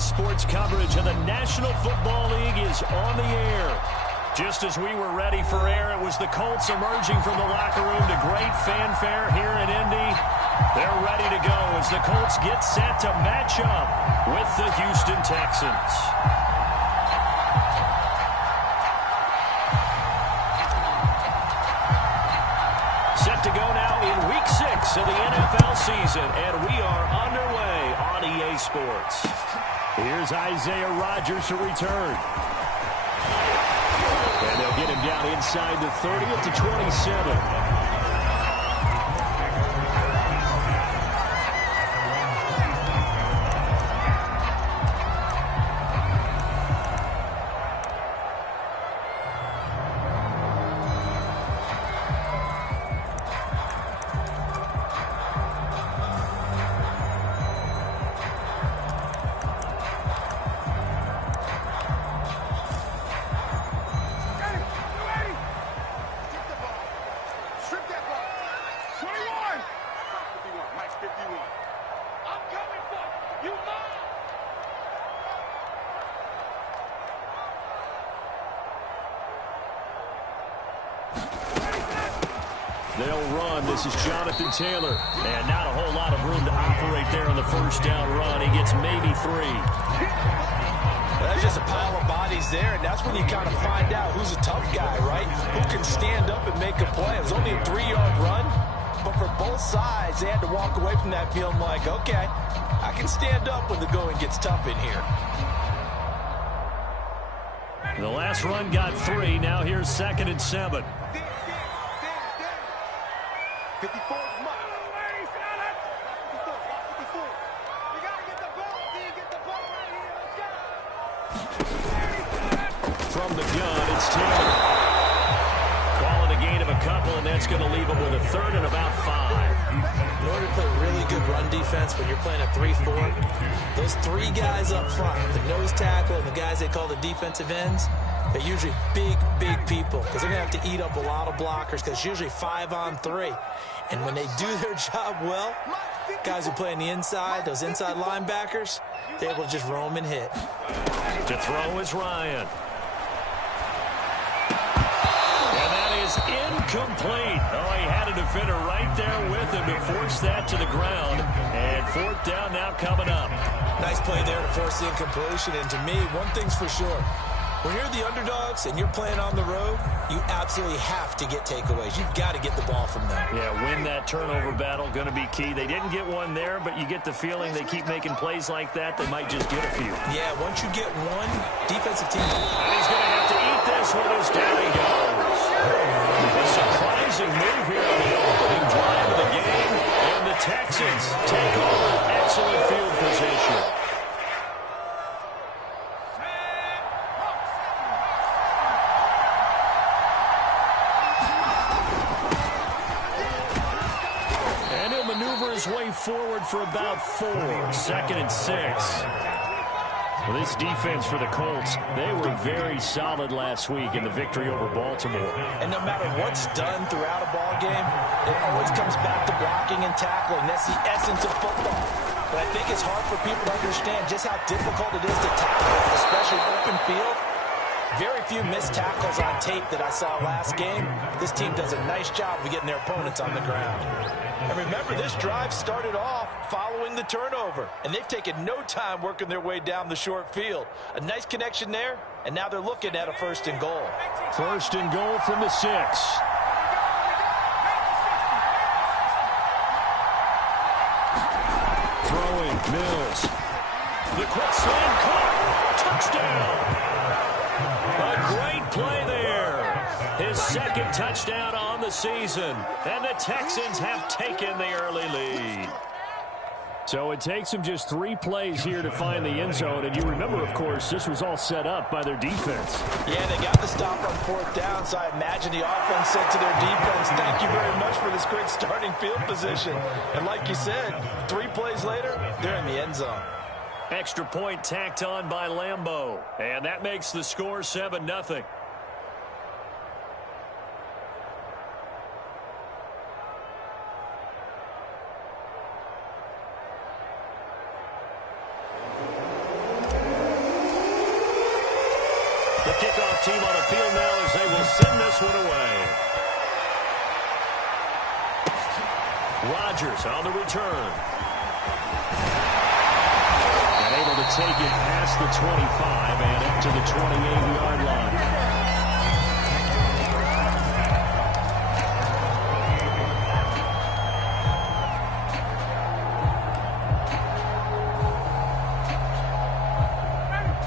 Sports coverage of the National Football League is on the air. Just as we were ready for air, it was the Colts emerging from the locker room to great fanfare here in Indy. They're ready to go as the Colts get set to match up with the Houston Texans. Set to go now in Week 6 of the NFL season, and we are underway on EA Sports. Here's Isaiah Rodgers to return. And they'll get him down inside the 30 to 27. They'll run. This is Jonathan Taylor. And not a whole lot of room to operate there on the first down run. He gets maybe 3. That's just a pile of bodies there, and that's when you kind of find out who's a tough guy, right? Who can stand up and make a play. It was only a 3-yard run, but for both sides, they had to walk away from that feeling like, okay, I can stand up when the going gets tough in here. The last run got 3. Now here's 2nd and 7. 54 miles. From the gun, it's Taylor. Calling a gain of a couple, and that's going to leave him with a 3rd and about 5. In order to play really good run defense when you're playing a 3-4, those 3 guys up front, the nose tackle and the guys they call the defensive ends, they're usually big, big people because they're going to have to eat up a lot of blockers because it's usually 5-on-3. And when they do their job well, guys who play on the inside, those inside linebackers, they're able to just roam and hit. To throw is Ryan. And that is incomplete. Oh, he had a defender right there with him to force that to the ground. And 4th down now coming up. Nice play there to force the incompletion. And to me, one thing's for sure. When you're the underdogs and you're playing on the road, you absolutely have to get takeaways. You've got to get the ball from them. Yeah, win that turnover battle, going to be key. They didn't get one there, but you get the feeling they keep making plays like that, they might just get a few. Yeah, once you get one, defensive team. And he's going to have to eat this one as down he goes. A surprising move here on the opening drive of the game, and the Texans take over excellent field position. Way forward for about 4. 2nd and 6. Well, this defense for the Colts, they were very solid last week in the victory over Baltimore. And no matter what's done throughout a ball game, it always comes back to blocking and tackling. That's the essence of football. But I think it's hard for people to understand just how difficult it is to tackle, especially open field. Very few missed tackles on tape that I saw last game. This team does a nice job of getting their opponents on the ground. And remember, this drive started off following the turnover, and they've taken no time working their way down the short field. A nice connection there, and now they're looking at a 1st and goal. 1st and goal from the 6. Throwing, Mills. The quick slam caught. Touchdown. A great play there. His 2nd touchdown on the season. And the Texans have taken the early lead. So it takes them just 3 plays here to find the end zone. And you remember, of course, this was all set up by their defense. Yeah, they got the stop on 4th down, so I imagine the offense said to their defense, thank you very much for this great starting field position. And like you said, 3 plays later, they're in the end zone. Extra point tacked on by Lambeau. And that makes the score 7-0. team on the field now as they will send this one away. Rodgers on the return. And able to take it past the 25 and up to the 28-yard line.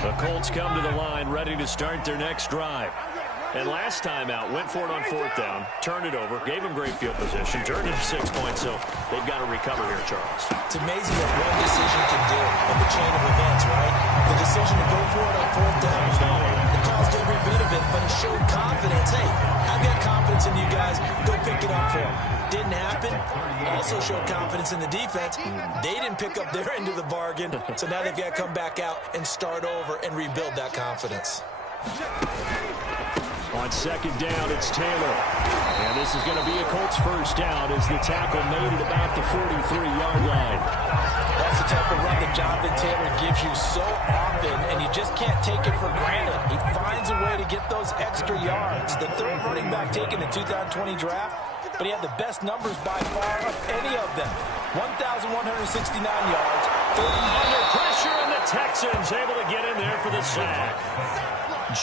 The Colts come to the line, ready to start their next drive. And last time out, went for it on fourth down, turned it over, gave them great field position, turned it to 6 points, so they've got to recover here, Charles. It's amazing what one decision can do in the chain of events, right? The decision to go for it on fourth down, it caused every bit of it, but it showed confidence. Hey, I've got confidence in you guys. Go pick it up for them. Didn't happen. Also showed confidence in the defense. They didn't pick up their end of the bargain, so now they've got to come back out and start over and rebuild that confidence. On second down, it's Taylor. And this is going to be a Colts first down as the tackle made it about the 43-yard line. That's the type of run that Jonathan Taylor gives you so often, and you just can't take it for granted. He finds a way to get those extra yards. The third running back taken in the 2020 draft, but he had the best numbers by far of any of them. 1,169 yards. Under pressure, and the Texans able to get in there for the sack.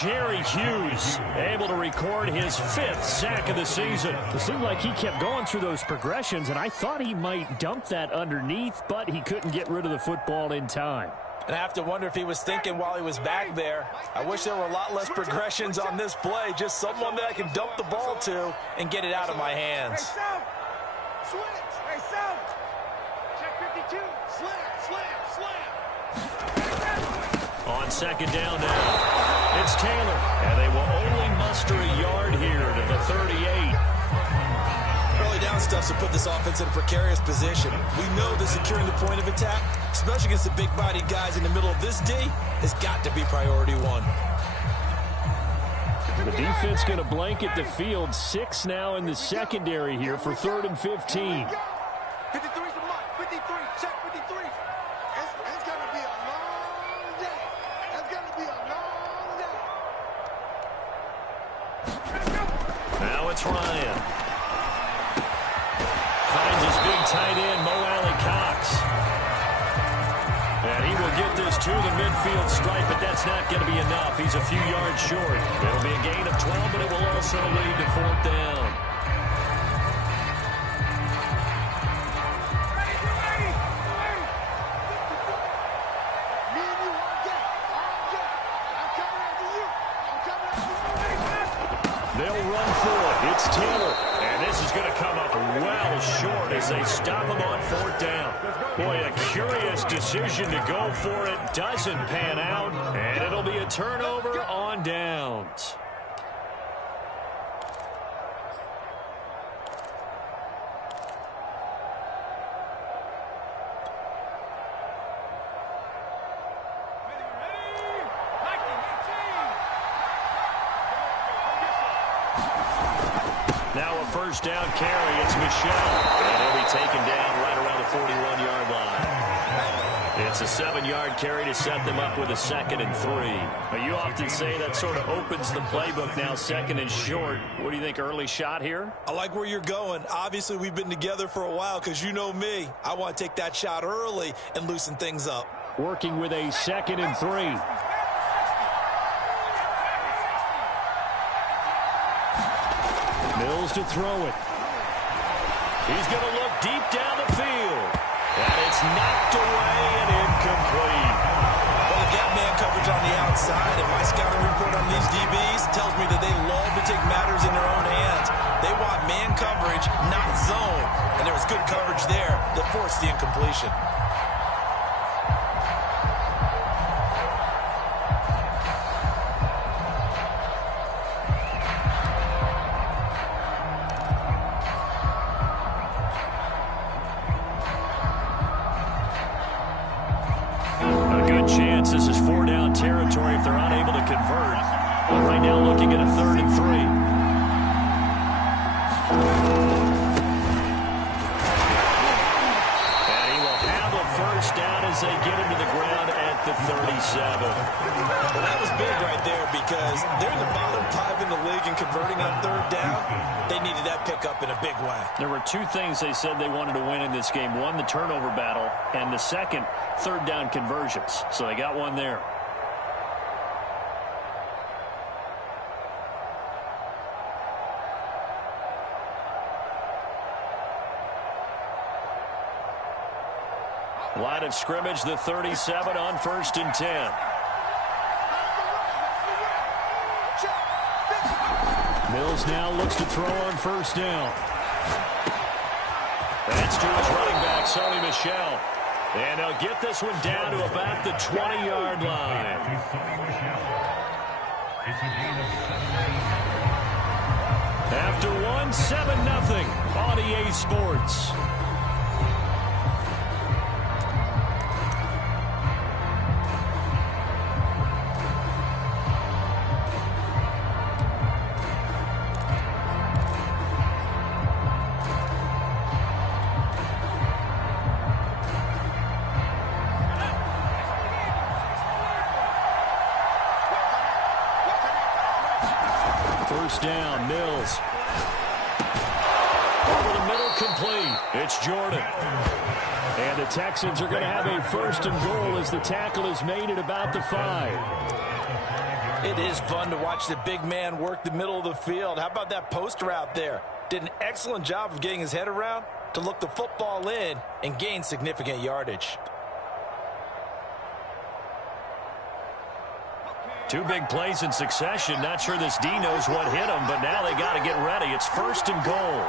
Jerry Hughes able to record his 5th sack of the season. It seemed like he kept going through those progressions, and I thought he might dump that underneath, but he couldn't get rid of the football in time. And I have to wonder if he was thinking while he was back there, I wish there were a lot less progressions on this play, just someone that I can dump the ball to and get it out of my hands. Hey, South. Switch. Hey, South. Check 52. Slam. On second down now, it's Taylor. And they will only muster a yard here to the 38. Early down stuff to put this offense in a precarious position. We know that securing the point of attack, especially against the big-bodied guys in the middle of this D, has got to be priority one. The defense going to blanket the field. 6 now in the secondary here for 3rd and 15. 53's the mark. 53. Check 53. It's going to be a long day. It's going to be a long day. Now it's Ryan. Finds his big tight end, Mo Alley-Cox. And he will get this to the midfield stripe, but that's not going to be enough. He's a few yards short. It'll be a gain of 12, but it will also lead to 4th down. They'll run for it. It's Taylor. And this is going to come up well short as they stop him on 4th down. Boy, a curious decision to go for it. Doesn't pan out. And it'll be a turnover on downs. Now a first down carry. It's Michel. And he'll be taken down right around the 41-yard line. It's a 7-yard carry to set them up with a 2nd and 3. But you often say that sort of opens the playbook now, 2nd and short. What do you think, early shot here? I like where you're going. Obviously, we've been together for a while because you know me. I want to take that shot early and loosen things up. Working with a 2nd and 3. Mills to throw it. He's going to look deep down the field. And it's knocked away and incomplete. Well, they've got man coverage on the outside, and my scouting report on these DBs tells me that they love to take matters in their own hands. They want man coverage, not zone. And there was good coverage there that forced the incompletion. Chance this is 4-down territory if they're unable to convert. But right now looking at a 3rd and 3. And he will have a first down as they get him to the ground at the 37. Well, that was big right there because they're in the bottom big in converting on third down, they needed that pickup in a big way. There were two things they said they wanted to win in this game. One, the turnover battle, and the second, third down conversions. So they got one there. Line of scrimmage, the 37 on 1st and 10. Mills now looks to throw on 1st down. That's to his running back, Sony Michel. And they'll get this one down to about the 20-yard line. After one, 7-0 on EA Sports. First down, Mills. Over the middle, complete. It's Jordan. And the Texans are going to have a 1st and goal as the tackle is made at about the 5. It is fun to watch the big man work the middle of the field. How about that post route there? Did an excellent job of getting his head around to look the football in and gain significant yardage. Two big plays in succession. Not sure this D knows what hit him, but now they got to get ready. It's 1st and goal.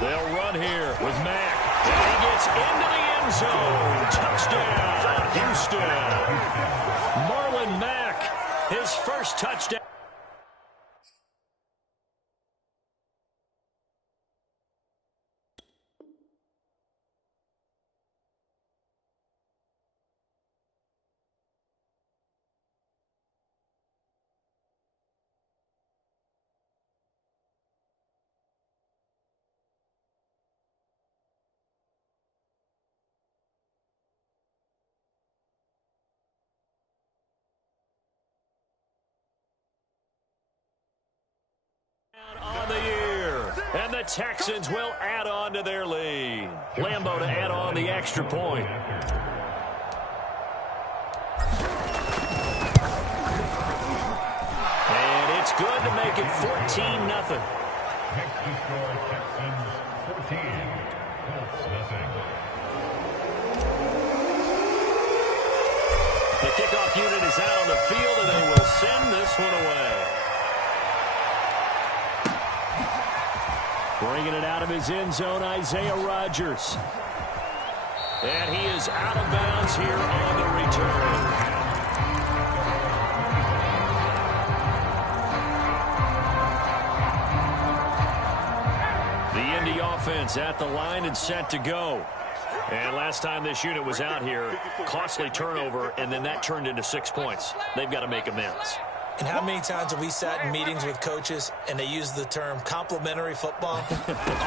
They'll run here with Mack. And he gets into the end zone. Touchdown, Houston. Marlon Mack, his first touchdown. On the year, and the Texans will add on to their lead. Lambeau to add on the extra point. And it's good to make it 14-0. The kickoff unit is out on the field, and they will send this one away. Bringing it out of his end zone, Isaiah Rodgers. And he is out of bounds here on the return. The Indy offense at the line and set to go. And last time this unit was out here, costly turnover, and then that turned into 6 points. They've got to make amends. And how many times have we sat in meetings with coaches and they use the term complementary football?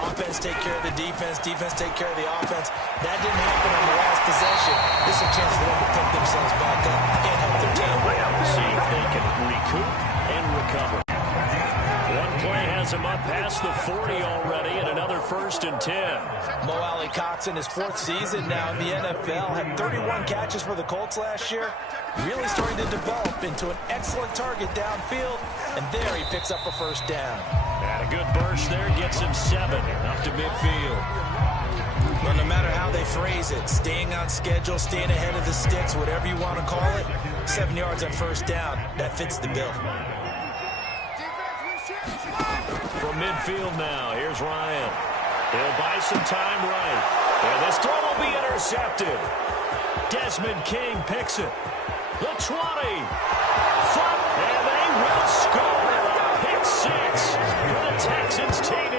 Offense take care of the defense, defense take care of the offense. That didn't happen on the last possession. This is a chance for them to pick themselves back up and help their team. See if they can recoup and recover. One play has him up past the 40 already, and another 1st and 10. Mo Alley-Cox in his 4th season now in the NFL had 31 catches for the Colts last year. Really starting to develop into an excellent target downfield, and there he picks up a 1st down. And a good burst there gets him 7 up to midfield. But no matter how they phrase it, staying on schedule, staying ahead of the sticks, whatever you want to call it, 7 yards on 1st down, that fits the bill. From midfield now, here's Ryan. He'll buy some time right. And this throw will be intercepted. Desmond King picks it. The 20. And they will score. Pick 6 for the Texans TD.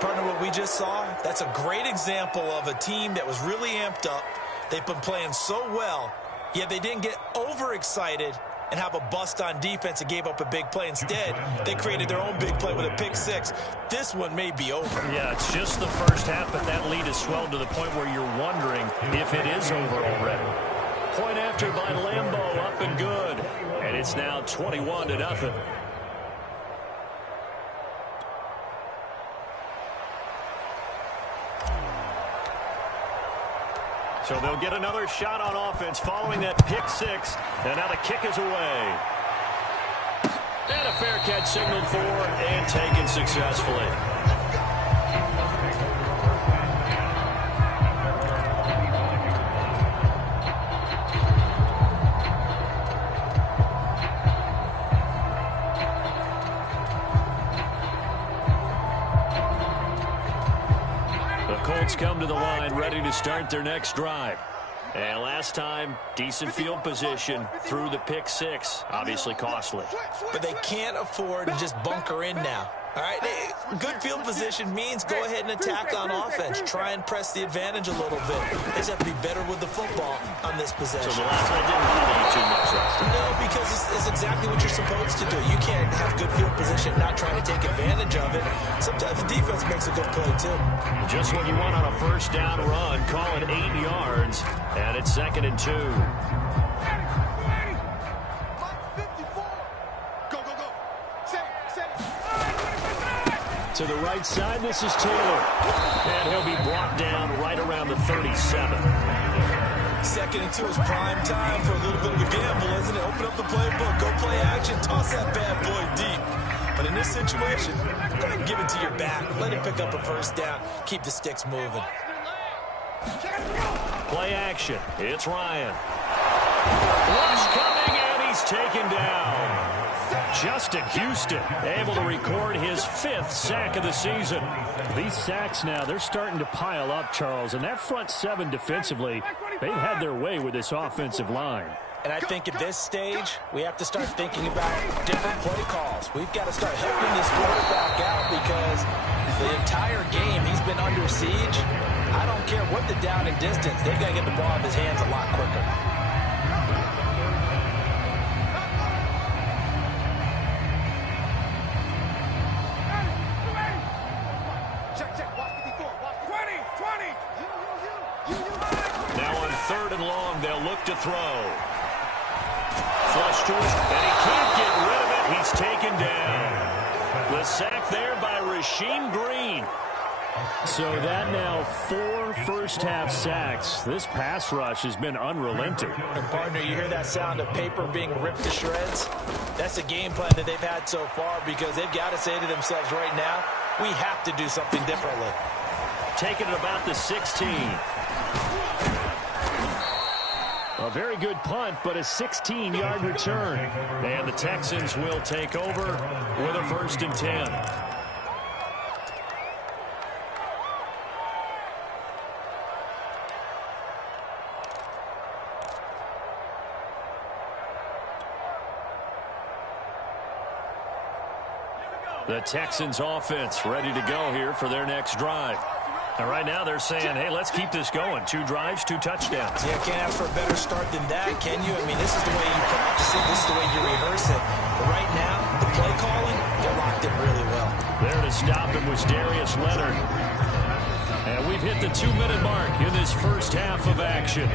Partner, what we just saw, that's a great example of a team that was really amped up. They've been playing so well, yet they didn't get overexcited and have a bust on defense and gave up a big play. Instead, they created their own big play with a pick 6. This one may be over. Yeah, it's just the first half, but that lead has swelled to the point where you're wondering if it is over already. point after by Lambeau, up and good. And it's now 21-0. So they'll get another shot on offense following that pick six. And now the kick is away. And a fair catch signaled for and taken successfully. Come to the line, ready to start their next drive. And last time, decent field position through the pick six. Obviously costly. But they can't afford to just bunker in now. All right, good field position means go ahead and attack on offense. Try and press the advantage a little bit. They just have to be better with the football on this possession. So the last one didn't bother you too much, Rusty? No, because it's exactly what you're supposed to do. You can't have good field position, not trying to take advantage of it. Sometimes the defense makes a good play, too. Just what you want on a first down run. Call it 8 yards, and it's 2nd and 2. To the right side, this is Taylor. And he'll be brought down right around the 37. 2nd and 2 is prime time for a little bit of a gamble, isn't it? Open up the playbook, go play action, toss that bad boy deep. But in this situation, go ahead and give it to your back. Let him pick up a first down. Keep the sticks moving. Play action. It's Ryan. Rush coming, and he's taken down. Justin Houston able to record his 5th sack of the season. These sacks now, they're starting to pile up, Charles. And that front seven defensively, they've had their way with this offensive line. And I think at this stage, we have to start thinking about different play calls. We've got to start helping this quarterback out because the entire game he's been under siege. I don't care what the down and distance. They've got to get the ball in his hands a lot quicker. To throw. Flush to us, and he can't get rid of it. He's taken down. The sack there by Rasheem Green. So that now 4 first-half sacks. This pass rush has been unrelenting. And partner, you hear that sound of paper being ripped to shreds? That's a game plan that they've had so far because they've got to say to themselves right now, we have to do something differently. Taking it about the 16. A very good punt, but a 16-yard return. And the Texans will take over with a 1st and 10. The Texans offense ready to go here for their next drive. And right now they're saying, hey, let's keep this going. 2 drives, 2 touchdowns. Yeah, can't ask for a better start than that, can you? I mean, this is the way you practice it. This is the way you rehearse it. But right now, the play calling, they're locked in really well. There to stop him was Darius Leonard. And we've hit the 2-minute mark in this first half of action.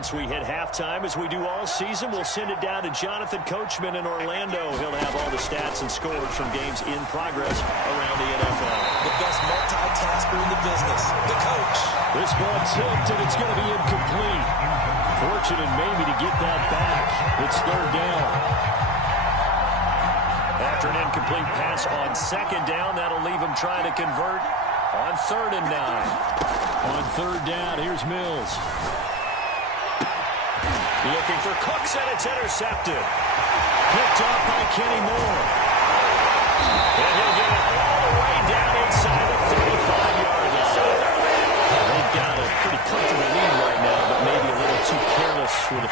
Once we hit halftime, as we do all season, we'll send it down to Jonathan Coachman in Orlando. He'll have all the stats and scores from games in progress around the NFL. The best multitasker in the business, the coach. This ball tipped, and it's going to be incomplete. Fortunate maybe to get that back. It's 3rd down. After an incomplete pass on 2nd down, that'll leave him trying to convert on 3rd and 9. On 3rd down, here's Mills. Looking for Cooks, and it's intercepted. Picked off by Kenny Moore. And he'll get it all the way down inside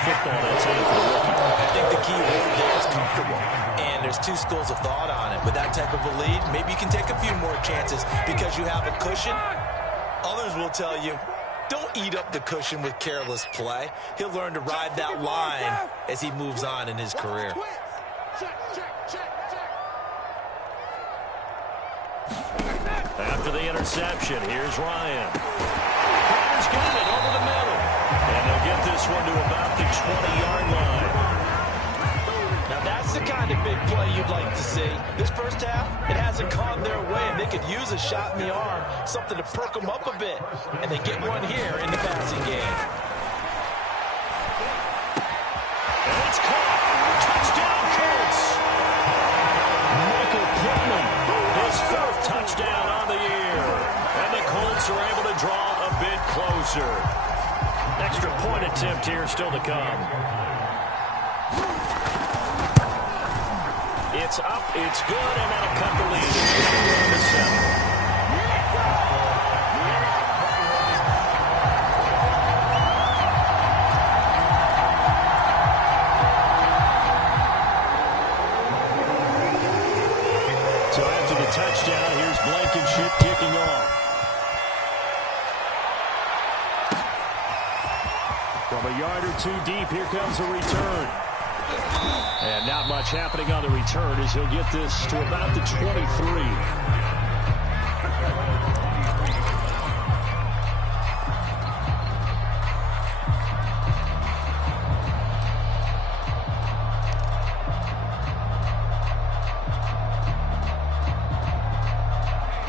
football that time for the rookie. I think the key word there is comfortable. And there's two schools of thought on it. With that type of a lead, maybe you can take a few more chances because you have a cushion. Others will tell you, don't eat up the cushion with careless play. He'll learn to ride that line as he moves on in his career. After the interception, here's Ryan. Carter's got it over the middle. And they'll get this one to about the 20-yard line. Now that's the kind of big play you'd like to see. This first half, it hasn't gone their way, and they could use a shot in the arm, something to perk them up a bit. And they get one here in the passing game. And it's caught. Touchdown, Colts. Michael Pittman, his fourth touchdown on the year. And the Colts are able to draw a bit closer. Extra point attempt here still to come. It's up, it's good, and that'll cut the lead. It's 21-7. So after the touchdown, here's Blankenship kicking off. From a yard or two deep, here comes a return. And not much happening on the return as he'll get this to about the 23.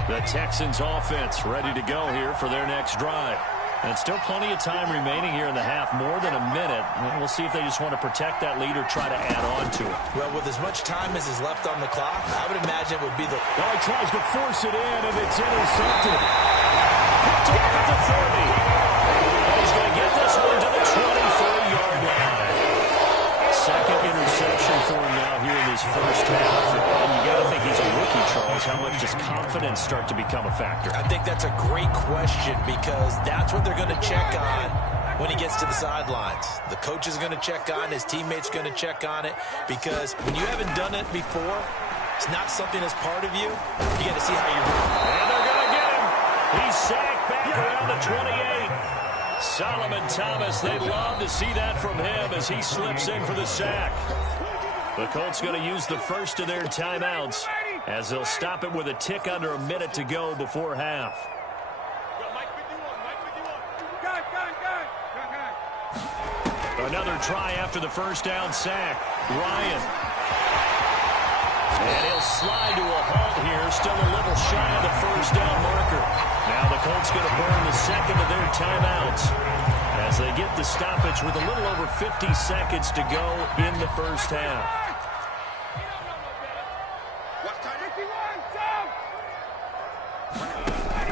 The Texans offense ready to go here for their next drive. And still plenty of time remaining here in the half, more than a minute. We'll see if they just want to protect that lead or try to add on to it. Well, with as much time as is left on the clock, I would imagine it would be the... Oh, he tries to force it in, and it's intercepted. Picked off at the 30. He's going to get this one to the 24-yard line. Second interception for him now here in this first half. And you got to think he's a rookie, Charles. How much does confidence start to become a factor? I think that's a great question because that's what they're going to check on when he gets to the sidelines. The coach is going to check on, his teammates going to check on it because when you haven't done it before, it's not something that's part of you. You got to see how you run. And they're going to get him. He's sacked back around the 28. Solomon Thomas, they'd love to see that from him as he slips in for the sack. The Colts going to use the first of their timeouts as they'll stop it with a tick under a minute to go before half. Another try after the first down sack. Ryan. And he'll slide to a halt here, still a little shy of the first down marker. Now the Colts going to burn the second of their timeouts as they get the stoppage with a little over 50 seconds to go in the first half.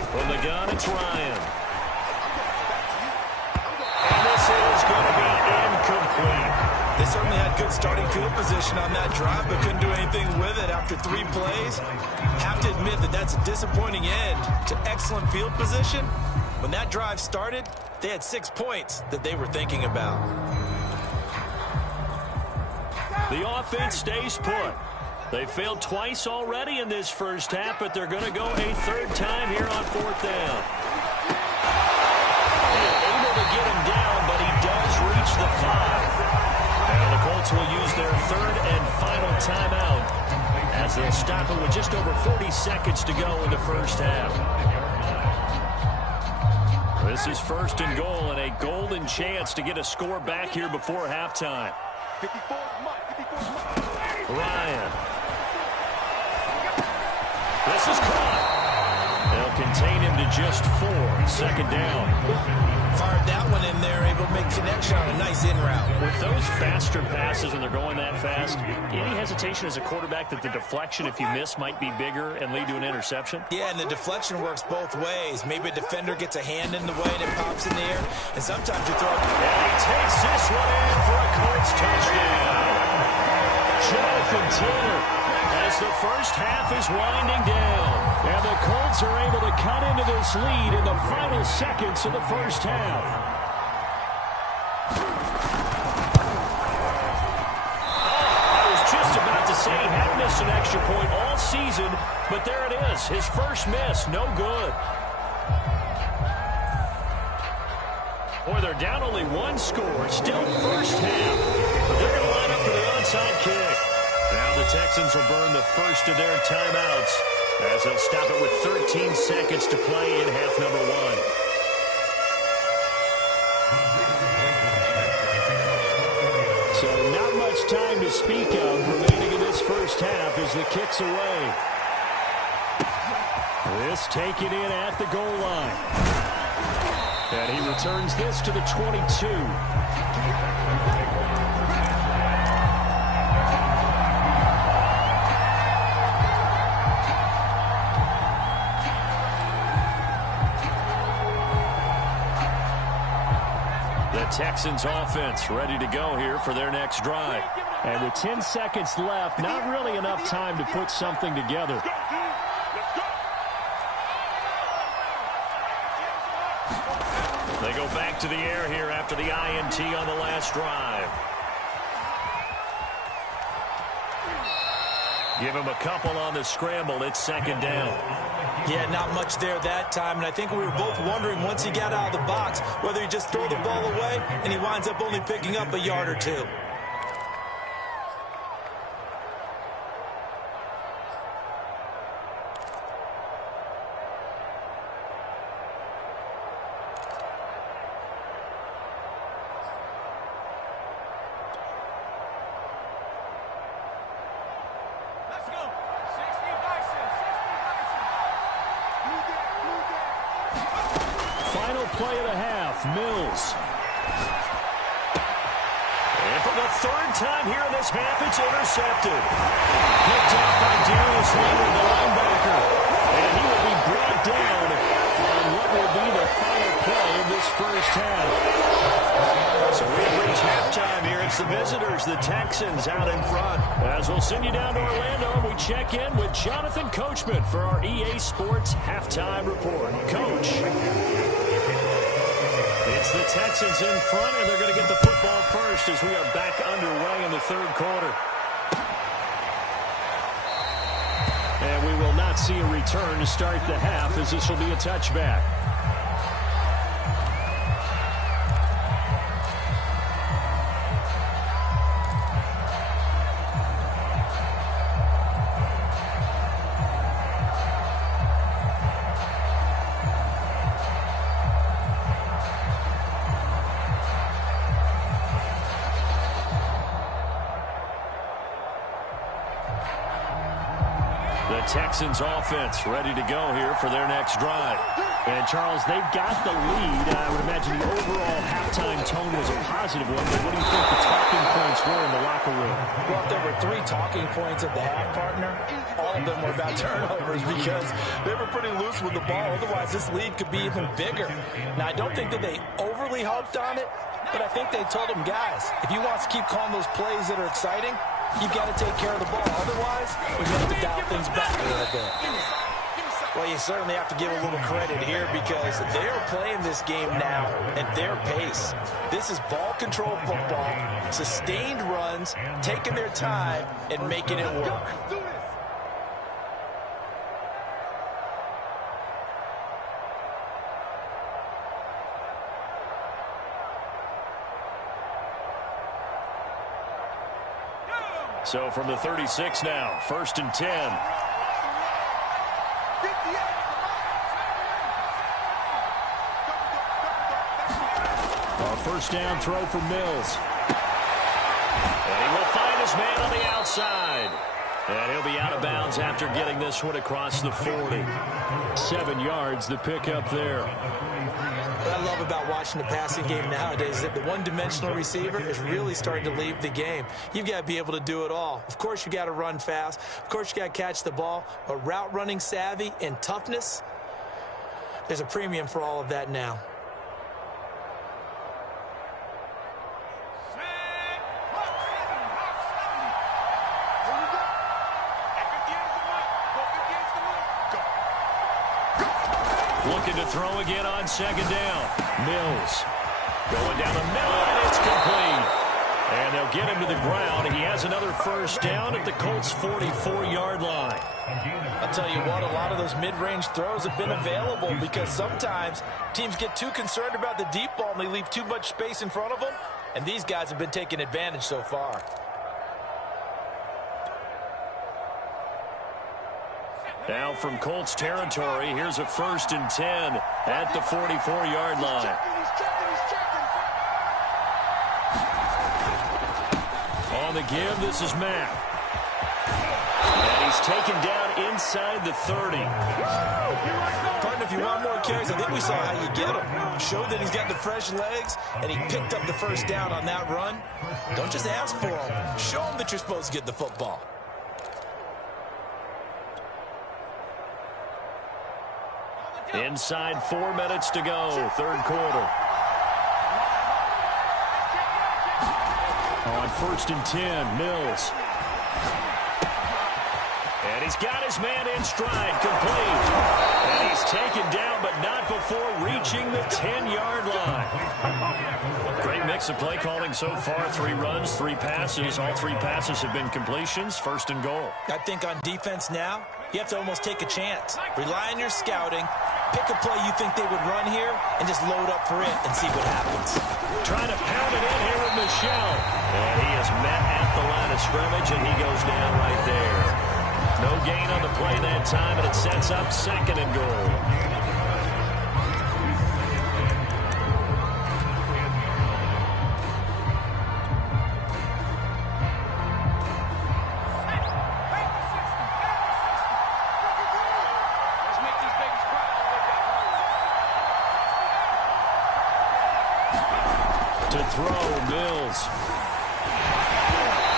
From the gun, it's Ryan. And this is going to be incomplete. They certainly had good starting field position on that drive, but couldn't do anything with it after 3 plays. Have to admit that that's a disappointing end to excellent field position. When that drive started, they had 6 points that they were thinking about. The offense stays put. They failed twice already in this first half, but they're going to go a third time here on fourth down. Able to get him down, but he does reach the 5. Now the Colts will use their third and final timeout as they'll stop it with just over 40 seconds to go in the first half. This is first and goal and a golden chance to get a score back here before halftime. Ryan. This is caught. They'll contain him to just 4. Second down. Fired that one in there, able to make connection on a nice in route. With those faster passes and they're going that fast, any hesitation as a quarterback that the deflection, if you miss, might be bigger and lead to an interception? Yeah, and the deflection works both ways. Maybe a defender gets a hand in the way and it pops in the air, and sometimes you throw it. And he takes this one in for a Colts touchdown. Jonathan Taylor as the first half is winding down. And the Colts are able to cut into this lead in the final seconds of the first half. say he hadn't missed an extra point all season, but there it is. His first miss, no good. Boy, they're down only one score, still first half, but they're going to line up for the onside kick. Now the Texans will burn the first of their timeouts as they'll stop it with 13 seconds to play in half number one. So not much time to speak of remaining in this first half as the kick's away. This taken in at the goal line. And he returns this to the 22. Texans offense ready to go here for their next drive. And with 10 seconds left, not really enough time to put something together. They go back to the air here after the INT on the last drive. Give him a couple on the scramble. It's second down. Yeah, not much there that time, and I think we were both wondering once he got out of the box whether he just throw the ball away and he winds up only picking up a yard or two. Play of the half, Mills. And for the third time here in this half, it's intercepted. Picked off by Darius Leonard, the linebacker. And he will be brought down on what will be the final play of this first half. So we have reached halftime here. It's the visitors, the Texans, out in front. As we'll send you down to Orlando, and we check in with Jonathan Coachman for our EA Sports Halftime Report. Coach. It's the Texans in front, and they're going to get the football first as we are back underway in the third quarter. And we will not see a return to start the half, as this will be a touchback. Texans offense ready to go here for their next drive. And, Charles, they've got the lead. I would imagine the overall halftime tone was a positive one, but what do you think the talking points were in the locker room? Well, if there were 3 talking points at the half, partner, all of them were about turnovers because they were pretty loose with the ball. Otherwise, this lead could be even bigger. Now, I don't think that they overly harped on it, but I think they told them, guys, if you want to keep calling those plays that are exciting, you've got to take care of the ball. Otherwise, we have to dial things back a little bit. Well, you certainly have to give a little credit here because they're playing this game now at their pace. This is ball control football, sustained runs, taking their time, and making it work. So from the 36 now, 1st and 10. A first down throw for Mills. And he will find his man on the outside. And he'll be out of bounds after getting this one across the 40. 7 yards, the pickup there. What I love about watching the passing game nowadays is that the one-dimensional receiver is really starting to leave the game. You've got to be able to do it all. Of course, you got to run fast. Of course, you got to catch the ball. But route running savvy and toughness, there's a premium for all of that now. Looking to throw again on 2nd down. Mills going down the middle, and it's complete. And they'll get him to the ground. He has another first down at the Colts' 44-yard line. I'll tell you what, a lot of those mid-range throws have been available because sometimes teams get too concerned about the deep ball and they leave too much space in front of them, and these guys have been taking advantage so far. Now from Colts territory, here's a 1st and 10 at the 44-yard line. On the give, this is Matt. And he's taken down inside the 30. Pardon, if you want more carries, I think we saw how you get him. Showed that he's got the fresh legs, and he picked up the first down on that run. Don't just ask for him. Show him that you're supposed to get the football. Inside 4 minutes to go, 3rd quarter. On 1st and 10, Mills. And he's got his man in stride, complete. And he's taken down, but not before reaching the 10-yard line. Great mix of play calling so far. 3 runs, 3 passes. All 3 passes have been completions. 1st and goal. I think on defense now, you have to almost take a chance. Rely on your scouting. Pick a play you think they would run here and just load up for it and see what happens. Trying to pound it in here with Michel. And he is met at the line of scrimmage, and he goes down right there. No gain on the play that time, and it sets up 2nd and goal. To throw, Mills.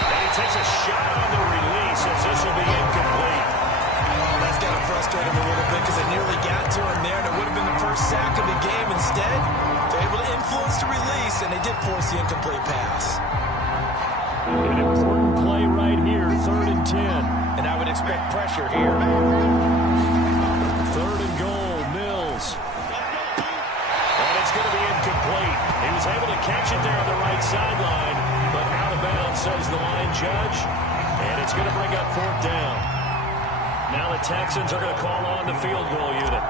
And he takes a shot on the release as this will be incomplete. That's got to frustrate him a little bit because they nearly got to him there, and it would have been the first sack of the game. Instead, they're able to influence the release, and they did force the incomplete pass. An important play right here, 3rd and 10. And I would expect pressure here. 3rd and goal, Mills. And it's going to be incomplete. He was able to catch it there on the right sideline, but out of bounds, says the line judge. And it's going to bring up 4th down. Now the Texans are going to call on the field goal unit.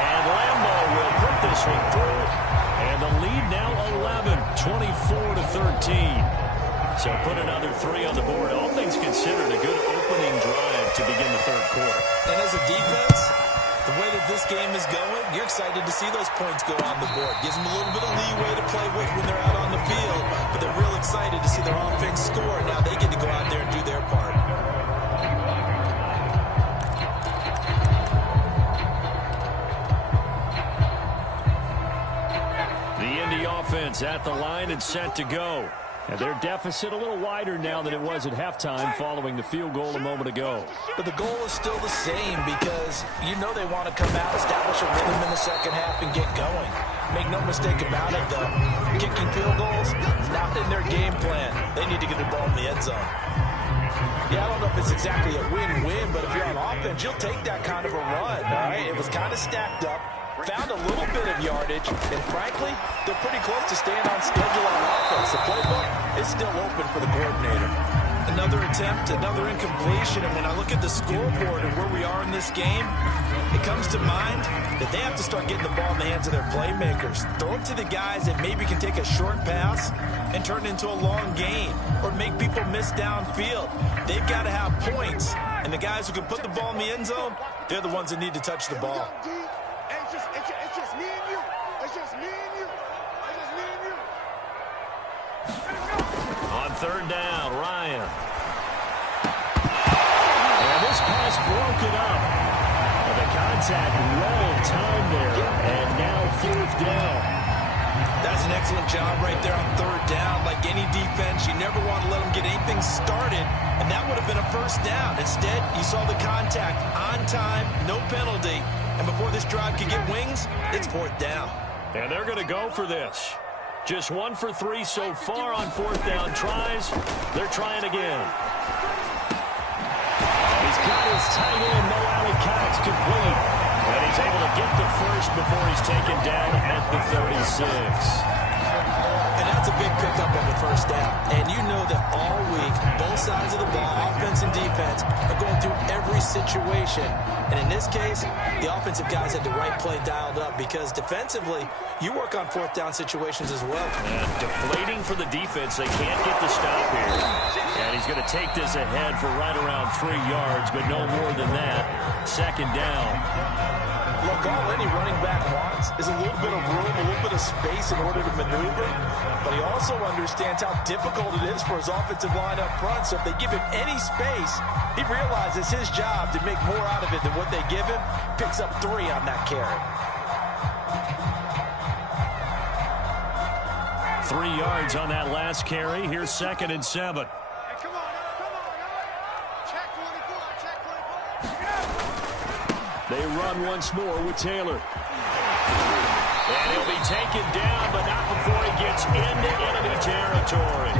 And Lambo will put this one through. And the lead now 11, 24-13. So put another 3 on the board. All things considered, a good opening drive to begin the 3rd quarter. And as a defense, the way that this game is going, you're excited to see those points go on the board. Gives them a little bit of leeway to play with when they're out on the field, but they're real excited to see their offense score. Now they get to go out there and do their part. The Indy offense at the line and set to go. And their deficit a little wider now than it was at halftime following the field goal a moment ago. But the goal is still the same because you know they want to come out, establish a rhythm in the second half, and get going. Make no mistake about it, though. Kicking field goals, not in their game plan. They need to get the ball in the end zone. Yeah, I don't know if it's exactly a win-win, but if you're on offense, you'll take that kind of a run, all right? It was kind of stacked up. Found a little bit of yardage, and frankly, they're pretty close to staying on schedule on offense. The playbook is still open for the coordinator. Another attempt, another incompletion, and when I look at the scoreboard and where we are in this game, it comes to mind that they have to start getting the ball in the hands of their playmakers. Throw it to the guys that maybe can take a short pass and turn it into a long gain or make people miss downfield. They've got to have points, and the guys who can put the ball in the end zone, they're the ones that need to touch the ball. It's just me and you. It's just me and you. It's just me and you. On 3rd down, Ryan. And this pass broken up. And the contact well timed there. And now 4th down. That's an excellent job right there on 3rd down. Like any defense, you never want to let them get anything started, and that would have been a 1st down. Instead, you saw the contact on time, no penalty, and before this drive could get wings, it's 4th down. And they're going to go for this. Just 1 for 3 so far on 4th down tries. They're trying again. He's got his tight end, Mo Alley Cox, complete. And he's able to get the first before he's taken down at the 36. And that's a big pickup on the first down. And you know that all week, both sides of the ball, offense and defense, are going through every situation. And in this case, the offensive guys had the right play dialed up because defensively, you work on fourth down situations as well. And deflating for the defense. They can't get the stop here. And he's going to take this ahead for right around 3 yards, but no more than that. Second down. Look, all any running back wants is a little bit of room, a little bit of space in order to maneuver. But he also understands how difficult it is for his offensive line up front. So if they give him any space, he realizes his job to make more out of it than what they give him. Picks up 3 on that carry. 3 yards on that last carry. Here's 2nd and 7. Hey, come on, check 24, check 24. They run once more with Taylor. And he'll be taken down, but not before he gets into enemy territory.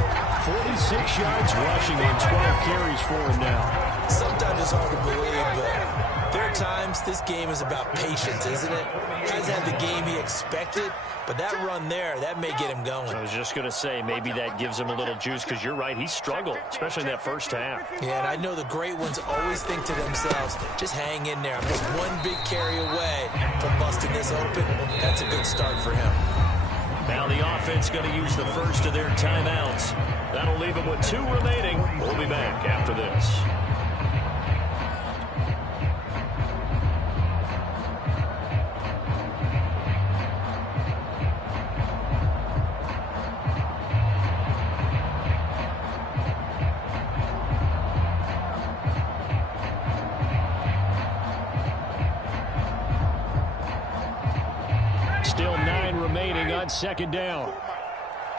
46 yards rushing on 12 carries for him now. Sometimes it's hard to believe, but there are times this game is about patience, isn't it? Hasn't had the game he expected, but that run there, that may get him going. I was just going to say, maybe that gives him a little juice, because you're right, he struggled, especially in that first half. Yeah, and I know the great ones always think to themselves, just hang in there. I'm just one big carry away from busting this open. That's a good start for him. Now the offense going to use the first of their timeouts. That'll leave them with 2 remaining. We'll be back after this. Still 9 remaining on 2nd down.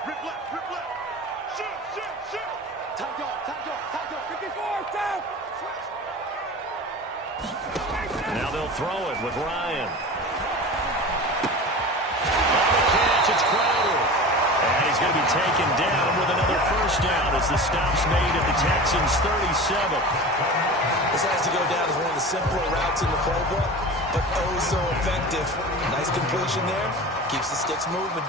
Rip left, shoot. Top dog, 54, down. Now they'll throw it with Ryan. On the catch, it's Crowder. And he's going to be taken down with another first down as the stop's made at the Texans' 37. This has to go down as one of the simpler routes in the playbook, but oh so effective. Nice completion there. Keeps the sticks moving.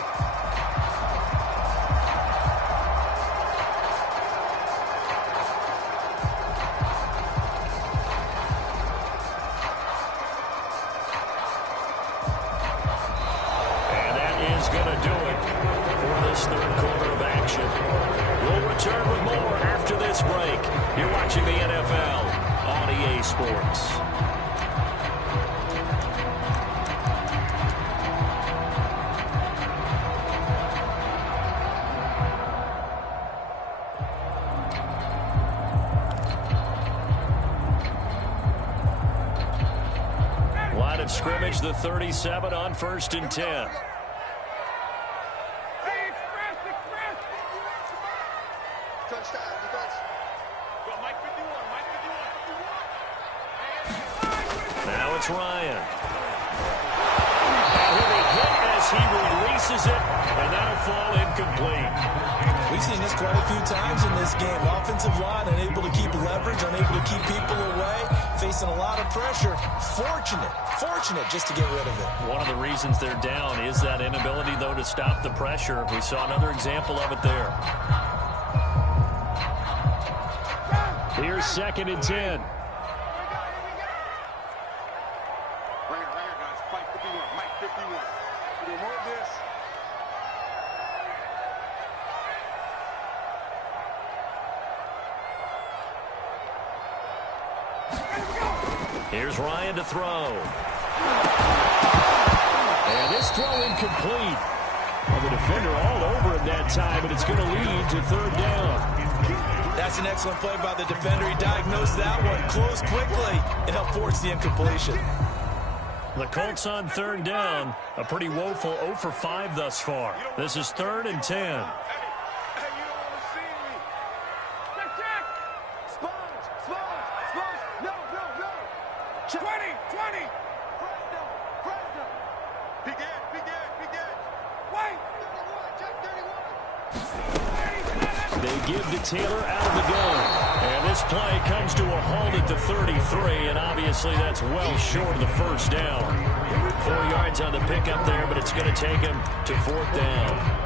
And that is going to do it for this third quarter of action. We'll return with more after this break. You're watching the NFL on EA Sports. Line of scrimmage, the 37 on 1st and 10. Touchdown, defense. Now it's Ryan. And he'll be hit as he releases it, and that'll fall incomplete. We've seen this quite a few times in this game. Offensive line unable to keep leverage, unable to keep people away, facing a lot of pressure. Fortunate just to get rid of it. One of the reasons they're down is that inability, though, to stop the pressure. We saw another example of it there. Here's 2nd and 10. Right here, guys. Mike 51. Mike 51. We can hold this. Here's Ryan to throw. And this throw incomplete. Well, the defender all over him that time, but it's going to lead to 3rd down. That's an excellent play by the defender. He diagnosed that one, closed quickly, and helped force the incompletion. The Colts on 3rd down. A pretty woeful 0 for 5 thus far. This is 3rd and 10. Hey, you don't want to see me. Check. Sponge. No. 20. Fresno. Big Ed. Wait. 31. Check 31. They give to Taylor out of the gun. And this play comes to a halt at the 33, and obviously that's well short of the first down. 4 yards on the pickup there, but it's going to take him to 4th down.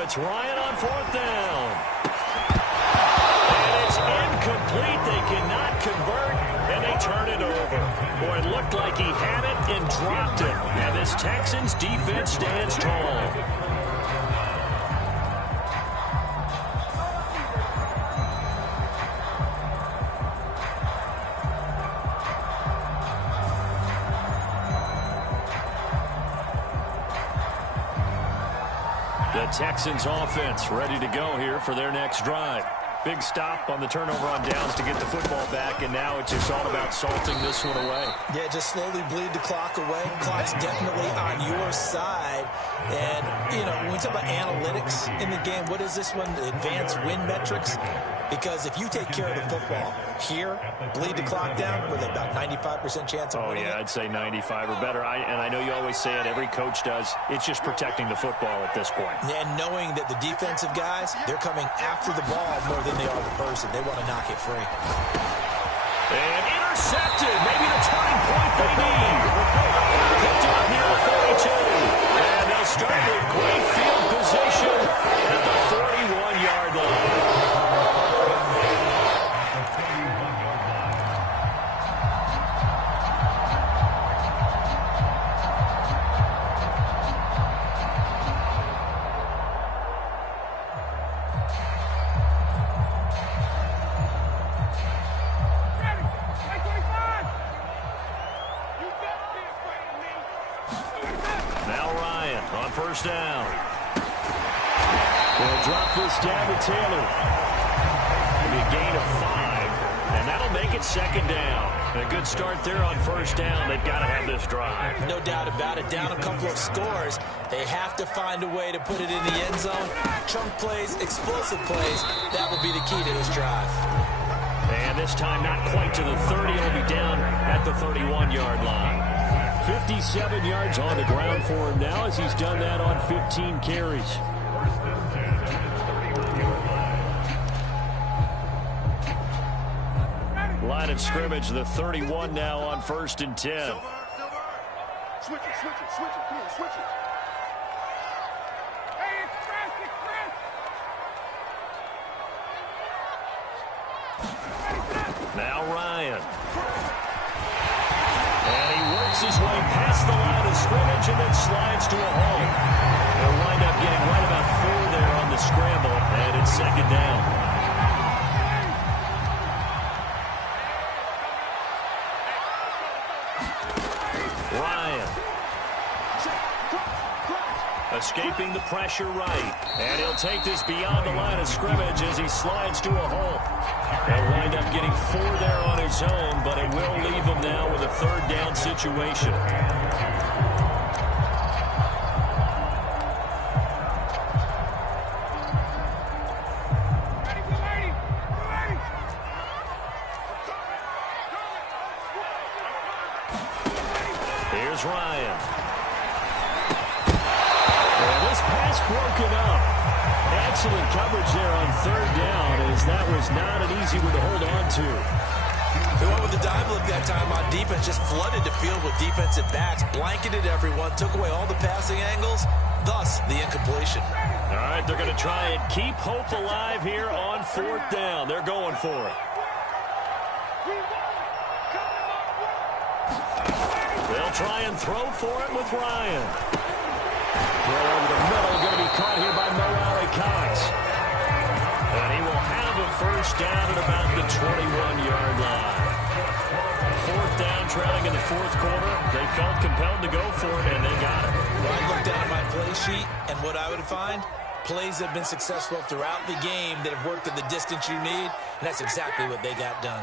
It's Ryan on 4th down. And it's incomplete. They cannot convert, and they turn it over. Boy, it looked like he had it and dropped it. And this Texans defense stands tall. The Texans offense ready to go here for their next drive. Big stop on the turnover on downs to get the football back, and now it's just all about salting this one away. Yeah, just slowly bleed the clock away. Clock's definitely on your side. And, you know, when we talk about analytics in the game, what is this one? The advanced win metrics? Because if you take care of the football here, bleed the clock down, with about 95% chance of winning it. I'd say 95 or better. And I know you always say it, every coach does. It's just protecting the football at this point. And knowing that the defensive guys, they're coming after the ball more than they are the person. They want to knock it free. And intercepted. Maybe the turning point they need. Picked up near the 42. And they'll start with great field position at the 41-yard line. First down. They'll drop this down to Taylor. It'll be a gain of 5, and that'll make it 2nd down. And a good start there on 1st down. They've got to have this drive. No doubt about it. Down a couple of scores. They have to find a way to put it in the end zone. Chunk plays, explosive plays. That will be the key to this drive. And this time not quite to the 30. It'll be down at the 31-yard line. 57 yards on the ground for him now as he's done that on 15 carries. Line of scrimmage, the 31 now on 1st and 10. Switch it, switch it, switch it. Come on, switch it. Hey, express. Now Ryan. And he works his way past the line of scrimmage and then slides to a hole. They'll wind up getting right about 4 there on the scramble, and it's 2nd down. Ryan. Escaping the pressure right. And he'll take this beyond the line of scrimmage as he slides to a hole. They'll wind up getting 4 there on his own, but it will leave him now with a 3rd down situation. Here's Ryan. Well, this pass broken up. Excellent coverage there on 3rd down, as that was not an easy one to hold on to. They went with the dive look that time on defense, just flooded the field with defensive backs, blanketed everyone, took away all the passing angles, thus the incompletion. All right, they're going to try and keep hope alive here on 4th down. They're going for it. They'll try and throw for it with Ryan. Throw over the middle, going to be caught here by Mo Cox. And he will have a 1st down at about the 21-yard line. 4th down, trailing in the 4th quarter. They felt compelled to go for it, and they got it. Well, I looked down at my play sheet, and what I would find, plays have been successful throughout the game that have worked at the distance you need, and that's exactly what they got done.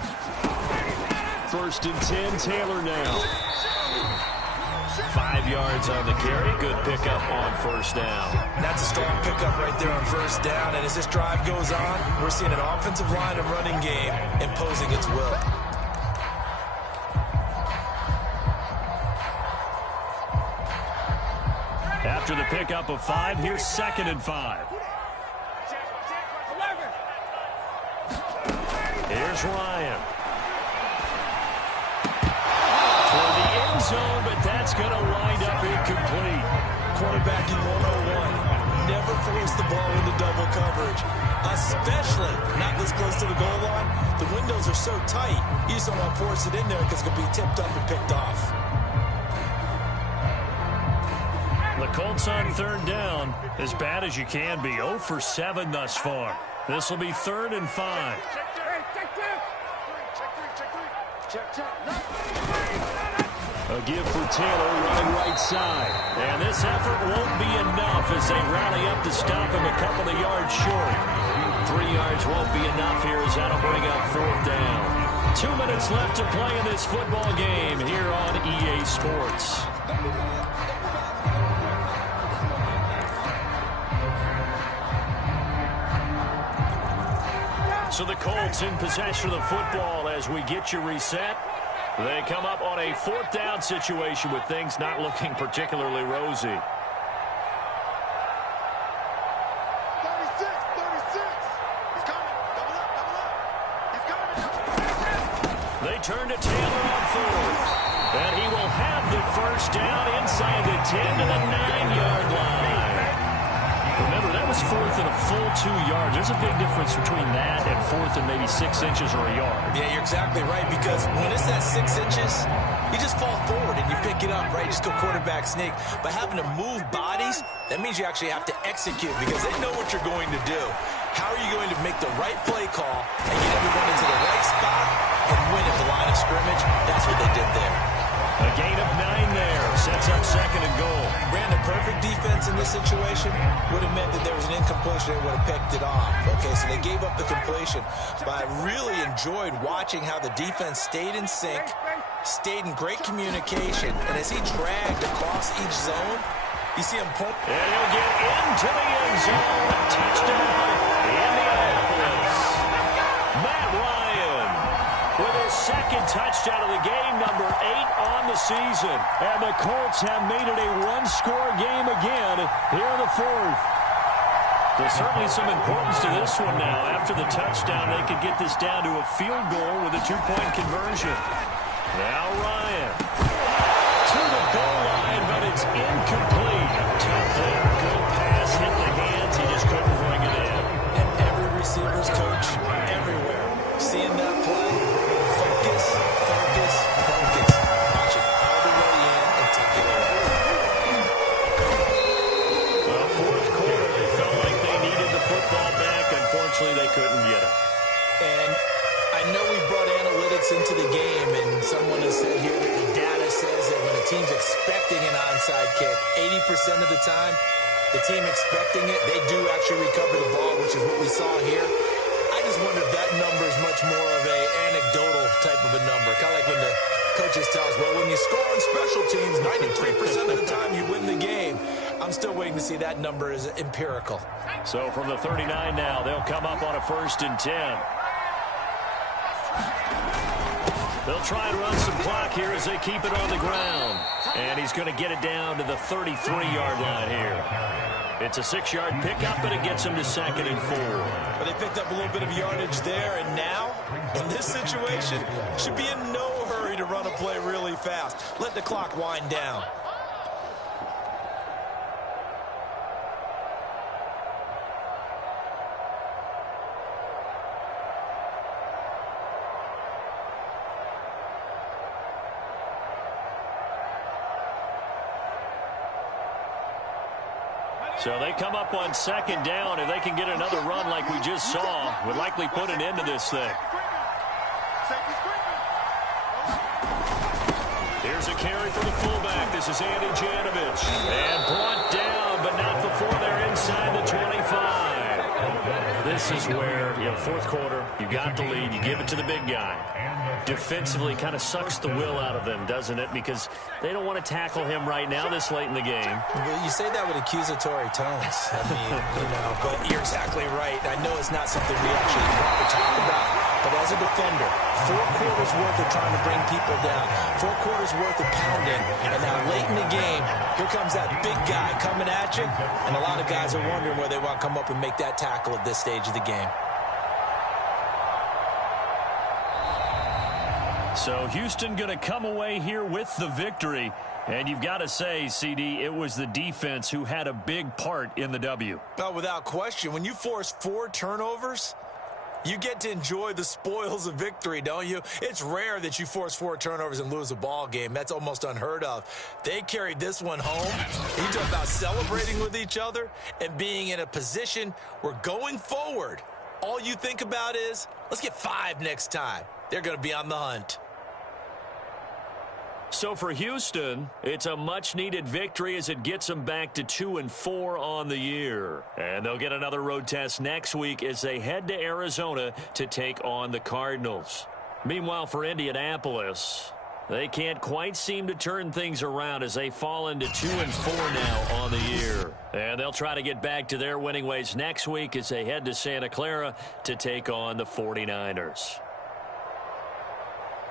1st and 10, Taylor now. 5 yards on the carry. Good pickup on 1st down. That's a strong pickup right there on 1st down. And as this drive goes on, we're seeing an offensive line and running game imposing its will. After the pickup of 5, here's 2nd and 5. Here's Ryan. For the end zone, but that's going to wind up incomplete. Quarterbacking 101. Never force the ball into double coverage, especially not this close to the goal line. The windows are so tight, you just don't want to force it in there because it could be tipped up and picked off. The Colts on 3rd down, as bad as you can be. 0 for 7 thus far. This will be 3rd and 5. A give for Taylor running right side. And this effort won't be enough as they rally up to stop him a couple of yards short. 3 yards won't be enough here as that'll bring up 4th down. 2 minutes left to play in this football game here on EA Sports. So the Colts in possession of the football as we get you reset. They come up on a 4th down situation with things not looking particularly rosy. 36. He's coming. Double up, double up. He's coming. They turn to Taylor on 4th. And he will have the 1st down inside the 10 to the 9-yard line. Remember, that was 4th and a full 2 yards. There's a big difference between that and 4th and maybe 6 inches or a yard. Yeah, you're exactly right, because when it's that 6 inches, you just fall forward and you pick it up, right? Just go quarterback sneak. But having to move bodies, that means you actually have to execute because they know what you're going to do. How are you going to make the right play call and get everyone into the right spot and win at the line of scrimmage? That's what they did there. A gain of 9 there. Sets up 2nd and goal. Brandon, perfect defense in this situation would have meant that there was an incompletion. They would have picked it off. Okay, so they gave up the completion. But I really enjoyed watching how the defense stayed in sync, stayed in great communication. And as he dragged across each zone, you see him pull. And he'll get into the end zone. Touchdown, Indianapolis. Matt Ryan with his 2nd touchdown of the game, number 8 on the season. And the Colts have made it a one-score game again here in the 4th. There's certainly some importance to this one now. After the touchdown, they could get this down to a field goal with a 2-point conversion. Now Ryan to the goal line, but it's incomplete. Tough there. Good pass, hit the hands. He just couldn't bring it in. And every receiver's coach everywhere seeing that play. Focus, focus, focus. Watch it all the way in and take it away. Well, 4th quarter, they felt like they needed the football back. Unfortunately, they couldn't get it. And I know we brought analytics into the game, and someone has said here that the data says that when a team's expecting an onside kick, 80% of the time, the team expecting it, they do actually recover the ball, which is what we saw here. I just wonder if that number is much more of a anecdotal type of a number. Kind of like when the coaches tell us, well, when you score on special teams, 93% of the time you win the game. I'm still waiting to see that number is empirical. So from the 39 now, they'll come up on a 1st and 10. They'll try and run some clock here as they keep it on the ground. And he's going to get it down to the 33-yard line here. It's a 6-yard pickup, but it gets him to 2nd and 4. But they picked up a little bit of yardage there, and now, in this situation, should be in no hurry to run a play really fast. Let the clock wind down. So they come up on 2nd down. If they can get another run like we just saw, would likely put an end to this thing. Here's a carry for the fullback. This is Andy Janovich. And brought down, but not before they're inside the 25. This is where, 4th quarter, you got the lead. You give it to the big guy. Defensively kind of sucks the will out of them, doesn't it? Because they don't want to tackle him right now this late in the game. Well, you say that with accusatory tones. I mean, but you're exactly right. I know it's not something we actually want to talk about. But as a defender, 4 quarters worth of trying to bring people down, 4 quarters worth of pounding, and now late in the game, here comes that big guy coming at you, and a lot of guys are wondering where they want to come up and make that tackle at this stage of the game. So Houston going to come away here with the victory. And you've got to say, CD, it was the defense who had a big part in the W. Oh, without question. When you force 4 turnovers, you get to enjoy the spoils of victory, don't you? It's rare that you force 4 turnovers and lose a ball game. That's almost unheard of. They carried this one home. You talk about celebrating with each other and being in a position where going forward, all you think about is, let's get 5 next time. They're going to be on the hunt. So for Houston, it's a much-needed victory as it gets them back to 2-4 on the year. And they'll get another road test next week as they head to Arizona to take on the Cardinals. Meanwhile, for Indianapolis, they can't quite seem to turn things around as they fall into 2-4 now on the year. And they'll try to get back to their winning ways next week as they head to Santa Clara to take on the 49ers.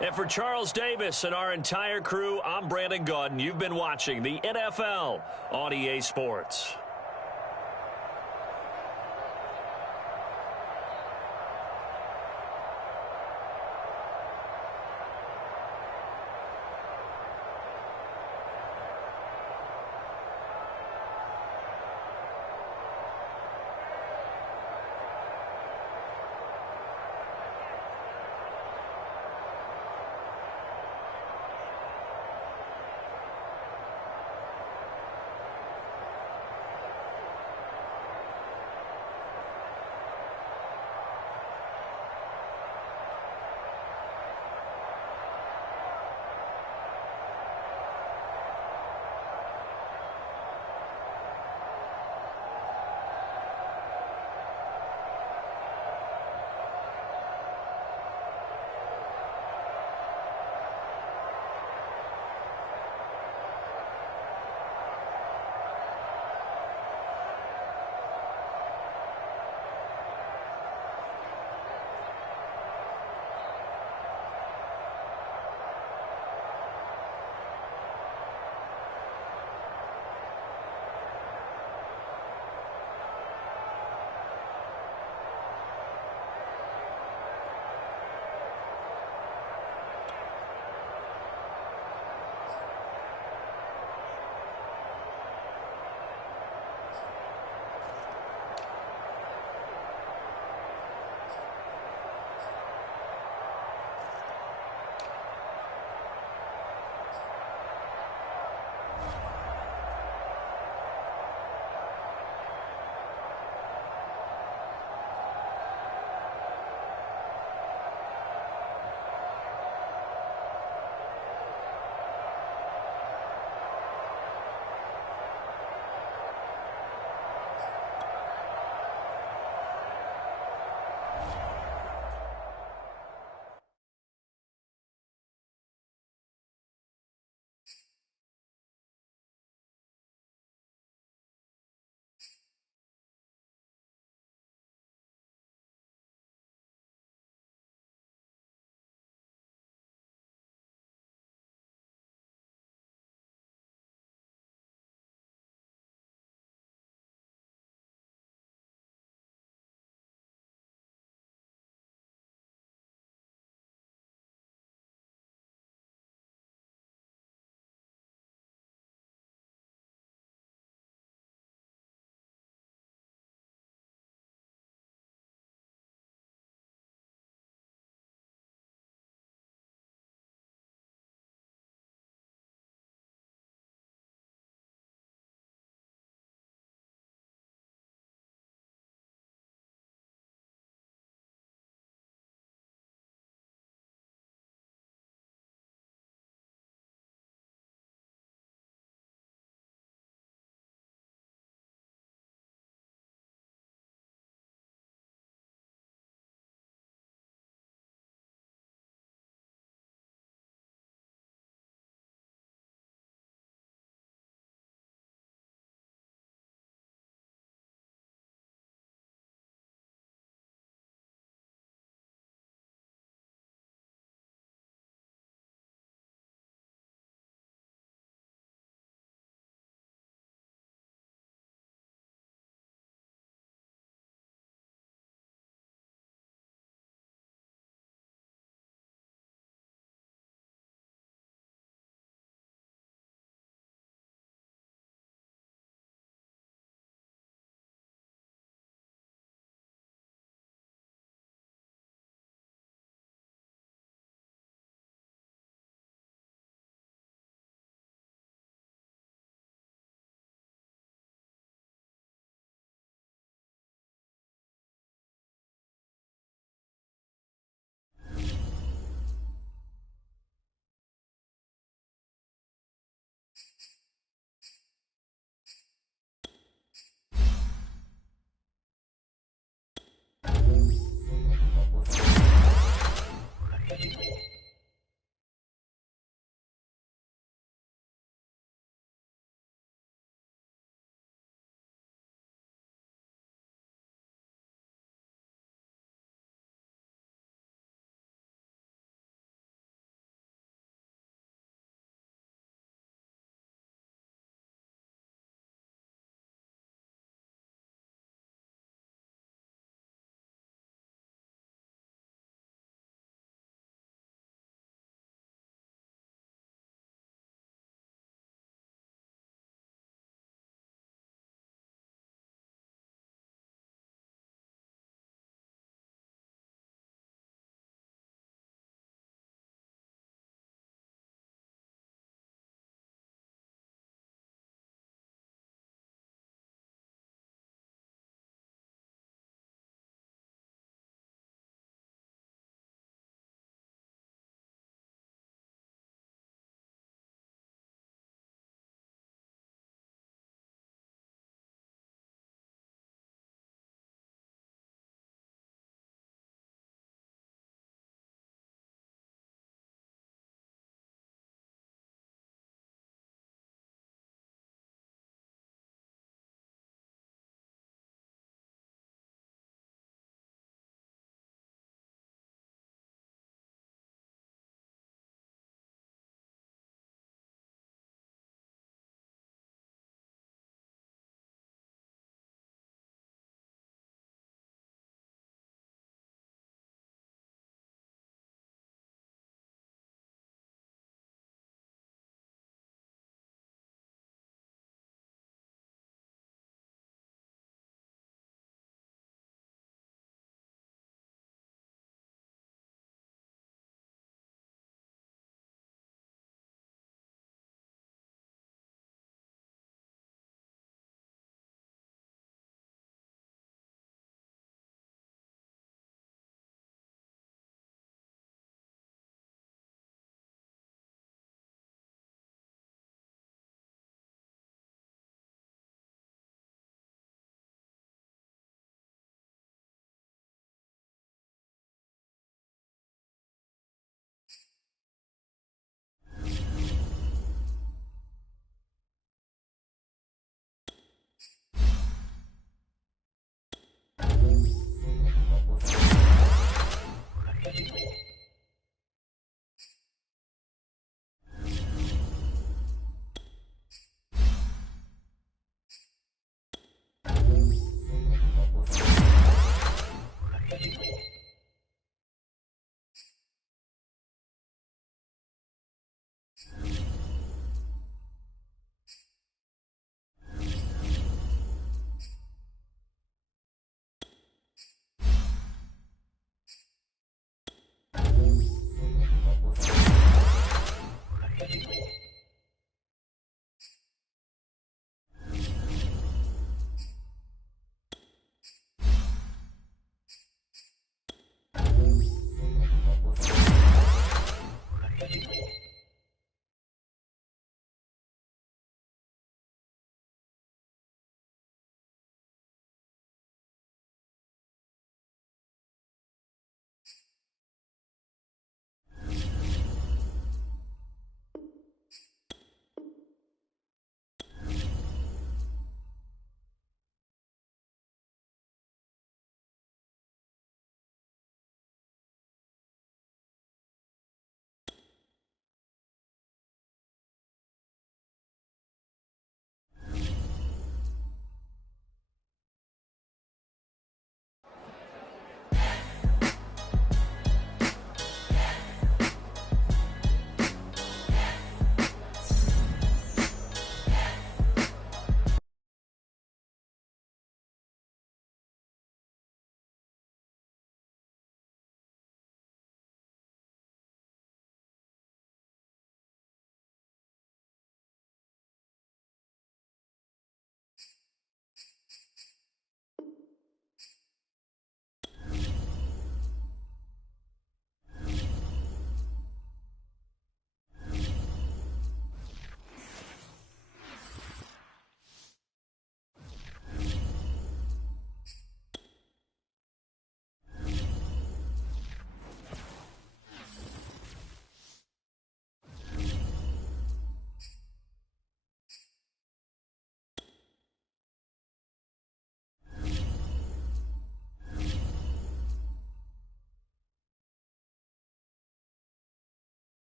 And for Charles Davis and our entire crew, I'm Brandon Gaudin. You've been watching the NFL on EA Sports.